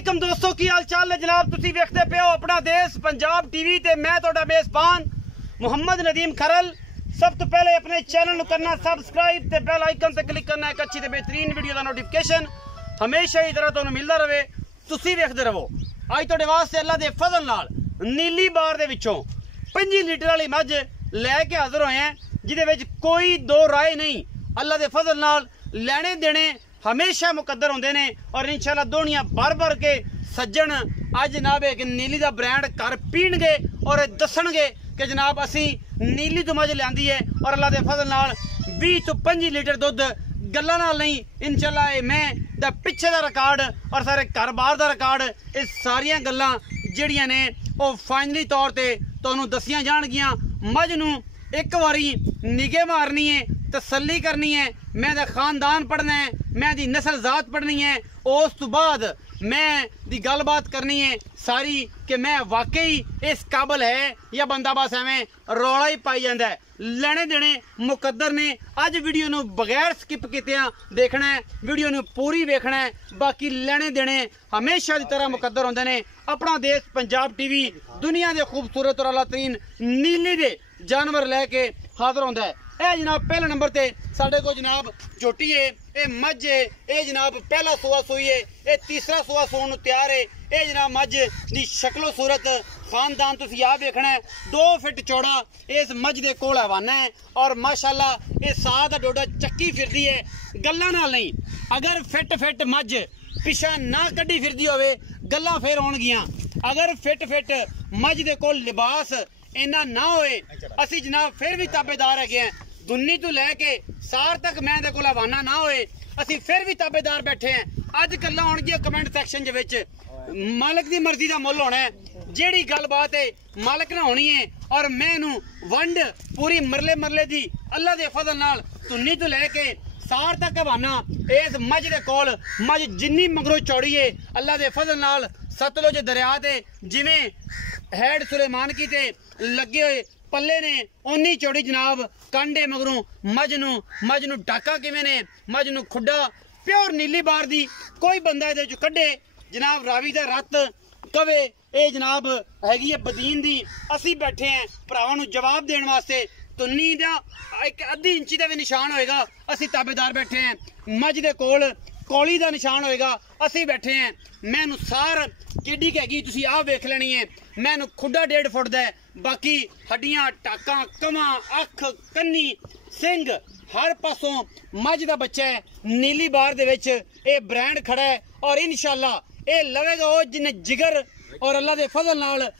वालेकुम दोस्तों की हाल चाल है जनाब। तुसी वेखदे पे हो अपना देश पंजाब टीवी ते मैं तुहाडा मेज़बान मुहम्मद नदीम खरल। सब तो पहले अपने चैनल को करना सब्सक्राइब ते बेल आइकन से क्लिक करना एक अच्छी ते बेहतरीन वीडियो का नोटिफिकेशन हमेशा ही तरह तुहानू मिलता रहे। तुसी वेखदे रहो। अज तुहाडे वास्ते अल्लाह दे फजल नाल नीली बार दे विचों 25 लीटर वाली मझ लैके हाजिर होए हैं जिहदे विच कोई दो राय नहीं। अल्लाह दे फजल नाल लेने देने हमेशा मुकद्दर होंदे ने और इंशाल्लाह दोनियां भर भर के सज्जन अज जनाब एक नीली दा ब्रांड घर पीणगे और दसणगे कि जनाब असी नीली तो मझ लियांदी है और अल्लाह दे फजल नाल 20 तो 25 लीटर दुध गल्लां नाल नहीं इंशाल्लाह मैं दा पिछे दा रिकॉर्ड और सारे घर बाहर दा रिकॉर्ड ये सारियां गल्लां जिहड़ियां ने वो फाइनली तौर ते तुहानू दसियां जाणगियां। मझ नू एक बारी निगे मारनी है, तसल्ली करनी है, मैं दा खानदान पढ़ना है, मैं दी नस्ल जात पढ़नी है, उस तो बाद मैं दी गलबात करनी है सारी कि मैं वाकई इस काबल है या बंदा बस एवें रौला ही पाई जाता है। लेने देने मुकद्दर ने अज वीडियो नू बगैर स्किप कितिया देखना है, वीडियो नू पूरी वेखना है। बाकी लेने देने हमेशा की तरह मुकद्दर होंदे ने। अपना देश पंजाब टीवी दुनिया के खूबसूरत और अला तरीन नीली दे जानवर लैके हाजिर होंदा है। ए जनाब पहले नंबर ते साढ़े को जनाब झोटी है, ये मझ है, ये जनाब पहला सुआ सूई है, ये तीसरा सुआ सून तैयार है। ये जनाब मझ दी शक्लो सूरत खानदान तुसी आ देखना है। 2 फिट चौड़ा इस मझ दे कोल हवाना है और माशाल्लाह ये साह दा डोडा चक्की फिरदी है गल्लां नाल नहीं। अगर फिट फिट मझ पिछा ना कड्डी फिरदी होवे गल्लां फिर होणगियां। अगर फिट फिट मझ दे कोल लिबास इन्ना ना होए असी जनाब फिर भी ताबेदार है। दुन्नी तो लैके सार तक मैं दे कोल हवाना ना होए असी फिर भी ताबेदार बैठे हैं। अज गल्लां होणगियां कमेंट सैक्शन दे विच मालिक दी मर्जी दा मुल होना है। जेड़ी गल बात है मालिक ने होनी है और मैं नू वंड पूरी मरले मरले दी अल्लाह दे फजल नाल दुन्नी तो लैके सार तक हवाना इस मझ दे कोल। मझ जिन्नी मगरों चौड़ी है अल्लाह दे फजल नाल सतलुज दरिया ते जिवें हैड सुलेमान की ते लगे हुए पल्ले ने उन्नी चौड़ी जनाब कांडे मगरों मझ नू डाका किवें ने मझ नू खुड्डा प्योर नीली बार दी कोई बंदा इहदे विच कड्ढे जनाब रावी दा रत कवे ए जनाब हैगी है बदीन दी। असी बैठे हैं भरावां नू जवाब देने वास्ते। तुन्नी दा एक अद्धी इंची दा भी निशान होएगा असी ताबेदार बैठे हैं। मझ दे कोल कौली दा निशान होएगा असी बैठे हैं। मैनू सार किड्डी हैगी तुसी आ वेख लेनी है। मैनू खुड्डा 1.5 फुट दा है। बाकी हड्डियां टाकां कवां अख कन्नी सिंग हर पासों मझ दा बच्चा है। नीली बार दे विच ए ब्रांड खड़ा है और इंशाल्लाह ए लवेगा ओ जिन्हें जिगर और अल्लाह दे फजल नाल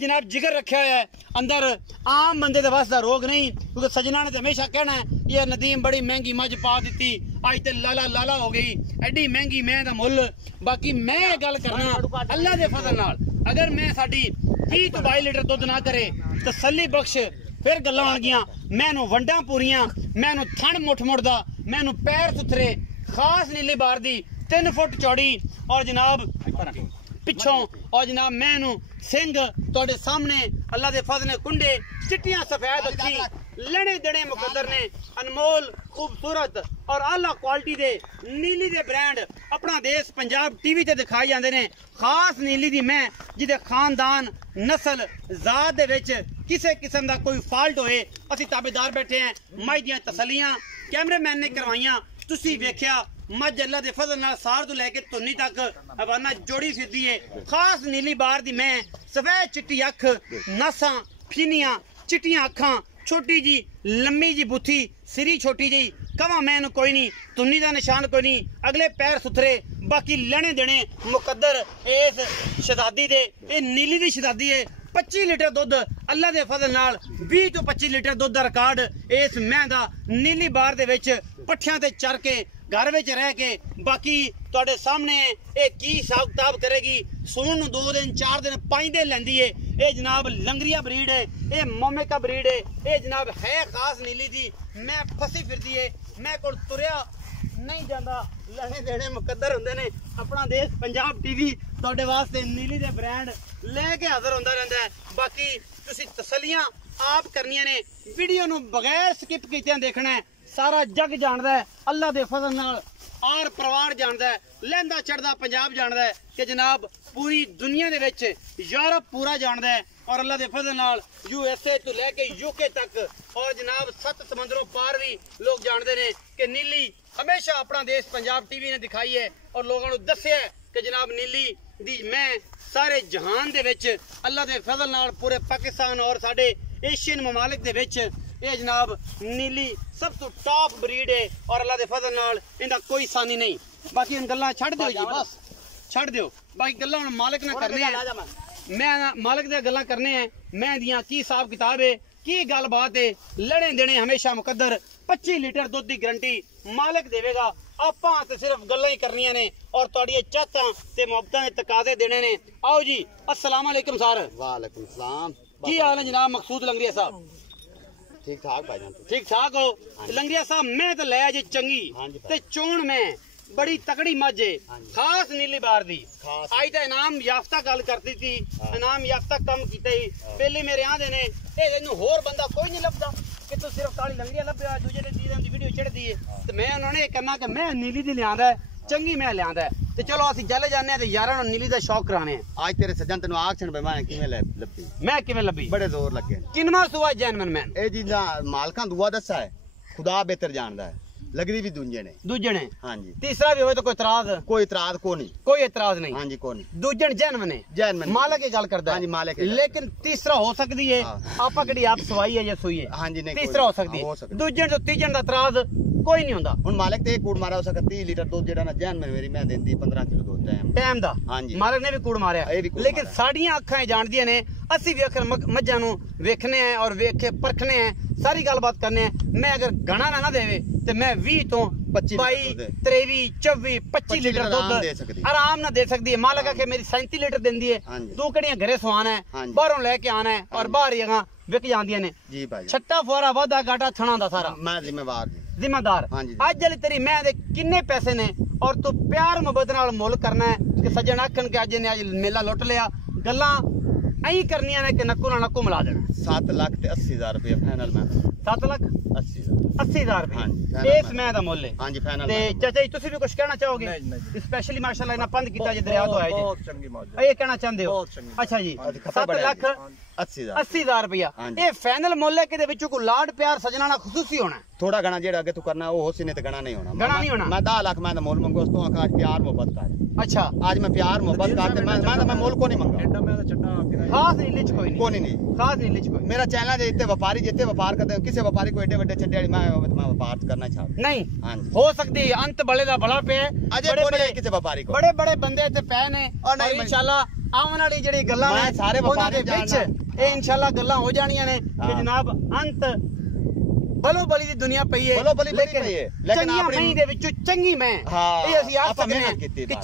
जनाब जिगर रखा हुआ है। अंदर आम बंदे दे बस दा रोग नहीं क्योंकि सजना ने तो हमेशा कहना है ये नदीम बड़ी महंगी मझ पा दी अज तो लाला लाला हो गई एडी महंगी मैं दा मुल। बाकी मैं गल करना अल्लाह दे फजल नाल अगर मैं साडी 30 तो 22 लीटर दुध ना करे तसल्ली बख्श फिर गल्लां होणगियां। मैनू वंडा पूरियां, मैनू थण मुठ मुड़दा, मैनू पैर सुथरे खास नीली बार दी 3 फुट चौड़ी और जनाब पिछों और जनाब मैनू सिंह तुहाडे सामने अल्लाह दे फजल ने कुंडे चिट्टियां सफेद अखी लेने देने मुकद्दर ने अनमोल खूबसूरत और आला क्वालिटी दे नीली दे ब्रांड अपना देश पंजाब टीवी ते दिखाए जाते हैं। खास नीली दी मैं जिदे खानदान नस्ल जात दे विच किसी किस्म का कोई फॉल्ट होए असी ताबेदार बैठे हैं। मझ दियां तसलियां कैमरामैन ने करवाइयां तुसी वेख्या। मझ अल्लाह दे फजल नाल सार तो लैके तुन्नी तक हवाना जोड़ी फिरदी है। खास नीली बार दी मैं सफेद चिट्टी अख नासां फिनियां चिट्टियां अखां छोटी जी लम्मी जी बुथी सिरी छोटी जी कवा मैनू कोई नहीं तुन्नी दा निशान कोई नहीं अगले पैर सुथरे। बाकी लेने देने मुकद्दर इस शहजादी दे ये नीली दी शहजादी है। 25 लीटर दुध अल्लाह दे फजल नाल 20 तो 25 लीटर दुध का रिकॉर्ड इस मैं दा नीली बार दे विच पट्ठियां ते चर के घर में रह के। बाकी तुहाडे सामने ये की हिसाब किताब करेगी सून 2 दिन 4 दिन 5 दिन लैंदी है। ये जनाब लंगरिया ब्रीड है, ये मोमेका ब्रीड है, ये जनाब है खास नीली दी मैं फसी फिरदी है। मैं कोल तुरिया नहीं जाता लेने देने मुकद्दर होंदे ने। अपना देश पंजाब टीवी तुहाडे वास्ते नीली दे ब्रांड लेके हाजिर होंदा रहिंदा है। बाकी तुसी तसलियां आप करनियां ने वीडियो नू बगैर स्किप कीतियां देखना है। सारा जग जानदा है अल्लाह दे फजल नाल आर परिवार जानदा है लहंदा चढ़दा पंजाब जानदा है। कि जनाब पूरी दुनिया दे विच यूरोप पूरा जानदा है और अल्लाह दे फजल नाल USA तो लेके UK तक और जनाब 7 समंदरों पार भी लोग जानते हैं कि नीली हमेशा अपना देश पंजाब टीवी ने दिखाई है और लोगों को दस्या है कि जनाब नीली दी मैं सारे जहान दे विच अल्लाह दे फजल नाल पूरे पाकिस्तान और साडे एशियन ममालिक दे विच ये जनाब नीली सब तो टॉप ब्रीड है और अल्लाह दे फजल नाल इंदा कोई सानी नहीं। बाकी इन गल्लां छड़ दिओ जी, बस छड़ दिओ, बाकी गल्लां हुण मालिक ने करनी है। मैं मालिक दे गल्लां करने हैं, मैं दियां की हिसाब किताब है की गल बात है। लड़े देने हमेशा मुकद्दर 25 लीटर दुध की गारंटी मालिक देवेगा। आपां ते सिर्फ गल्लां ही करनियां ने और तुहाडियां चाहतां ते मुहब्बतां दे तकाजे देने ने। आओ जी, अस्सलाम वालेकुम सर। वालेकुम सलाम। की हाल है जनाब मकसूद लंगरिया साहब? ठीक ठाक भाईजान, ठीक ठाक हो? लंगरिया साहब मैं तो लै जी चंगी ते चोण में बड़ी तकड़ी मझ है, खास नीली बार दी। आज तो इनाम याफ्ता गल करती थी, इनाम याफ्ता कम कीते ही पहले मेरे आंदे ने इन्हू होर बंदा कोई नहीं लभदा कि तू सिर्फ काली लंगरिया लभ्या दूजे ने दी वीडियो चढ़दी है ते मैं उन्होंने करना कि मैं नीली दी लियांदा है, चंगी मैं लियांदा है ते चलो असि चले जाने ते यारां नूं नीली दा शौक कराने। आज तेरे सज्जन तेन आखन बे मैं किवें लब्बी, मैं किवें लब्बी? बड़े जोर लगे। किनवा सुआ जैनमन मैन ए जी ना मालकां दुआ दसा है, खुदा बेहतर जानदा है। लगदी भी दूजे ने, दूजे ने। हां जी। तीसरा भी होवे तो कोई इतराज? कोई इतराज को नहीं, कोई इतराज नहीं। हां जी को नहीं। दूजन जैनमन ने, जैनमन मालिक की गल करदा हां जी, मालिक। लेकिन तीसरा हो सकदी है आपा कड़ी आप सवाई है या सुई है, हां जी नहीं तीसरा हो सकदी है। दूजन तो तीजन दा इतराज कोई नहीं हुंदा। हुन मालिक ते कूड़ मारा हो सकदा 30 लीटर दूध जेड़ा ना जैनमन मेरी मैं देंदी 15 किलो दूध टाइम दा। हां जी, मालिक ने भी कूड़ मारिया, लेकिन साडियां अखां जानदियां ने, असि भी अखर मज्जां नूं वेखने हैं और वेख के परखने हैं, सारी गलबात करने हैं। मैं अगर गणा ना देवे ते मैं 20 तो 22 23 24 25 लीटर दूध आराम ना दे सकदी है। मालिक आखे मेरी 37 लीटर देंदी है, तू कड़ियां घरे सुआना है, बाहरों लेके आना है और बाहर ही विक जांदियां ने जी भाई। छट्टा फुआरा वादा घाटा थणा दा सारा मैं जिम्मेवार जिम्मेदार। अज वाली तेरी मैं दे किन्ने पैसे ने और तू प्यार मुहब्बत नाल मुल करना है कि सज्जन आखन के अज ने अज मेला लुट लिया, गल्लां ऐ करनियां ने कि नक्कू ना नक्कू मिला देना। 7,80,000 रुपया फाइनल मैं 7,80,000 रुपये इस मैं दा मुल है। हां जी फाइनल। ते चाचा जी तुसी भी कुछ कहना चाहोगे? स्पेशली माशाल्लाह इना पंद कीता जे दरिया तो आए जे, बहुत चंगी मौज है। ये कहना चाहंदे हो? अच्छा जी, 7,80,000 रुपया ये फाइनल मुल है कि विचों को लाड प्यार सजना ना खुसूसी होना है? थोड़ा घना जेड़ा अगे तू करना वो होसी ने ते घना नहीं होना। घना नहीं होना। मैं 10 लाख मैं मोल मंगो उसतो आका आज प्यार मोहब्बत कर। अच्छा आज मैं प्यार मोहब्बत करते मैं मोल को नहीं मंगा। खास नीली च कोई नहीं, खास नीली च कोई। मेरा चैनल है इतने व्यापारी जितने व्यापार करते किसी व्यापारी को एडे बड़े छड्डे मैं व्यापार करना चाहता नहीं। हो सकती अंत बड़े दा बड़ा पे अजय बड़े किसी व्यापारी को बड़े बड़े बंदे ते पै ने और इंशाल्लाह आवन वाली जेड़ी गल्लां ने सारे व्यापारी दे विच ए इंशाल्लाह गल्लां हो जानियां ने कि जनाब अंत बलो बली दी दुनिया पई है, लेकिन अपनी दे विचों चंगी मैं ए असि आख सकने हैं कि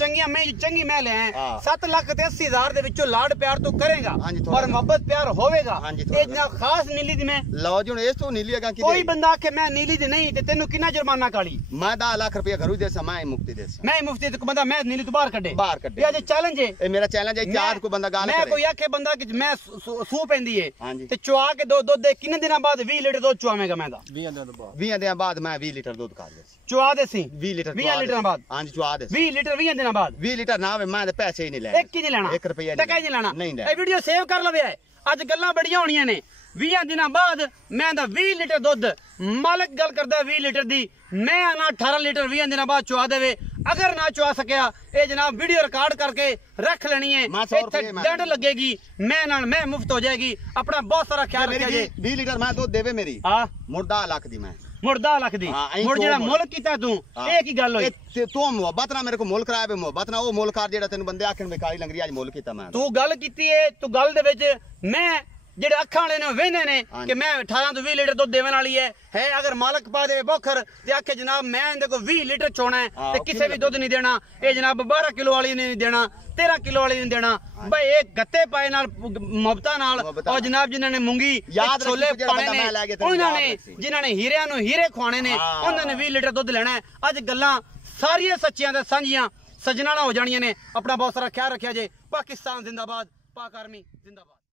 चंगी मैं ले आए। 7,80,000 दे विचों लाड प्यार तो करेगा और मोहब्बत प्यार होवेगा। ए जनाब खास नीली दी मैं लो जी हुन इस तो नीली अगा की कोई बंदा के मैं नीली दी नहीं ते तेनु कितना जुर्माना काली? मैं 10 लाख रुपया घरू दे समय मुक्ति दे मैं मुफ्ती ते बंदा मैं नीली तो बाहर कड्डे ये जे चैलेंज है। ए मेरा चैलेंज है चार को बंदा गाल करे मैं कोई आखे बंदा कि मैं सू पेंदी है ते चुआ के दो दूध दे कितने दिना बाद 20 लीटर दूध चुआवेगा मैं दा 20 दिन बाद मैं 20 लीटर दूध खा लेसी चुआ देसी 20 लीटर बाद। हां जी चुआ देसी 20 लीटर 20 दिन बाद 20 लीटर ना मैं ते पैसे ही नहीं लेने, एक ही नहीं लेना, 1 रुपया टका ही नहीं लेना। नहीं ए वीडियो सेव कर लवे अज गल्लां बड़ियां होणियां ने। 20 दिना बाद मैं दा 20 लीटर दूध मालिक गल करदा 20 लीटर दी मैं आना 18 लीटर 20 दिना बाद चुआ देवे। अगर ना चुआ सकिया ए जनाब वीडियो रिकॉर्ड करके रख लेनी है, दंड लगेगी, मैं मुफ्त हो जाएगी। अपना बहुत सारा ख्याल रखिया जे। 20 लीटर मैं दूध देवे मेरी हां मुड़ 10 लाख दी मैं मुड़ 10 लाख दी मुड़ जेड़ा मुल कीता तू एक ही गल होई तू मोहब्बत ना मेरे को मुल कराया मोहब्बत ना वो मुल कर जेड़ा तेन बंदे आखन में काली लंगरी आज मुल कीता मैं तू गल कीती है। तू गल दे विच मैं जेड़े अखां वाले ने वेने ने कि मैं 18 तो 20 लीटर दूध देवन वाली है अगर मालिक पा दे बोखर ते आखे जनाब मैं इनदे को 20 लीटर चोना है ते किसे भी दूध नहीं देना। ए जनाब 12 किलो वाली नहीं देना, 13 किलो वाली नहीं देना। भाई एक गत्ते पाए नाल मुहब्बतां नाल और जनाब जिन्हां ने मूंगी छोले पाने ने उन्हां ने जिन्हां ने हीरियां नु हीरे खवाने ने उन्हां ने 20 लीटर दूध लेना है। अज गल्लां सारियां सच्चियां ते सांझियां सजनाना हो जानियां ने। अपना बहुत सारा ख्याल रखिया जे। पाकिस्तान जिंदाबाद, पाक आर्मी जिंदाबाद।